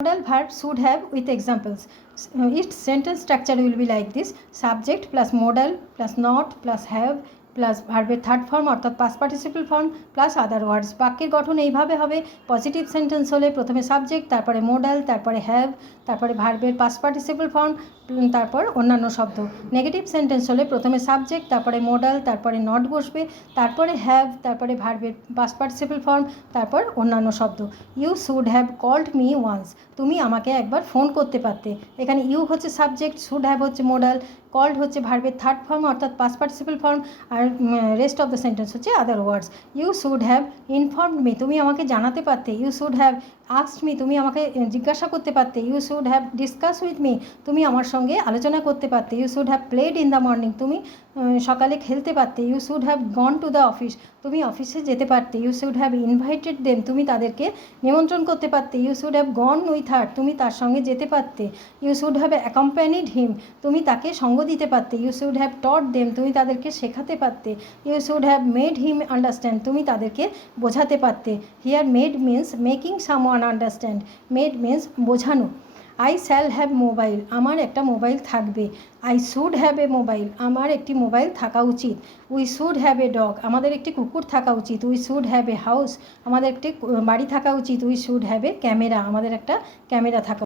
Modal verb should have with examples. Its sentence structure will be like this: subject plus modal plus not plus have plus ভার্বের third form অর্থাৎ past participle form plus other words. বাক্যের গঠন এইভাবে হবে: positive sentence হলে প্রথমে subject, তারপরে modal, তারপরে হ্যাভ, তারপরে ভার্বের পাস্ট পার্টিসিপল ফর্ম, তারপর অন্যান্য শব্দ। নেগেটিভ সেন্টেন্স হলে প্রথমে সাবজেক্ট, তারপরে মোডাল, তারপরে নট বসবে, তারপরে হ্যাভ, তারপরে ভার্বের পাস্ট পার্টিসিপল ফর্ম, তারপর অন্যান্য শব্দ। You should have called me once, তুমি আমাকে একবার ফোন করতে পারতে। এখানে ইউ হচ্ছে সাবজেক্ট, শুড হ্যাভ হচ্ছে মোডাল, কল্ড হচ্ছে ভার্বের থার্ড ফর্ম অর্থাৎ পাস্ট পার্টিসিপল ফর্ম, আর রেস্ট অফ দ্য সেন্টেন্স হচ্ছে other words. You should have informed me, তুমি আমাকে জানাতে পারতে। You should have asked me, তুমি আমাকে জিজ্ঞাসা করতে পারতে। You should have discuss with me, তুমি আমার সঙ্গে আলোচনা করতে পারতে। You should have played in the morning, তুমি সকালে খেলতে পারতে। You should have gone to the office, তুমি অফিসে যেতে পারতে। You should have invited them, তুমি তাদেরকে নিমন্ত্রণ করতে পারতে। You should have gone with her, তুমি তার সঙ্গে যেতে পারতে। You should have accompanied him, তুমি তাকে সঙ্গ দিতে পারতে। You should have taught them, তুমি তাদেরকে শেখাতে পারতে। You should have made him understand, তুমি তাদেরকে বোঝাতে পারতে। Here made means making someone understand, made means বোঝানো। আই শ্যাল হ্যাভ মোবাইল, আমার একটা মোবাইল থাকবে। I should have a mobile, আমার একটি মোবাইল থাকা উচিত। We should have a dog, আমাদের একটি কুকুর থাকা উচিত। We should have a house, আমাদের একটি বাড়ি থাকা উচিত। We should have a camera, আমাদের একটা ক্যামেরা থাকা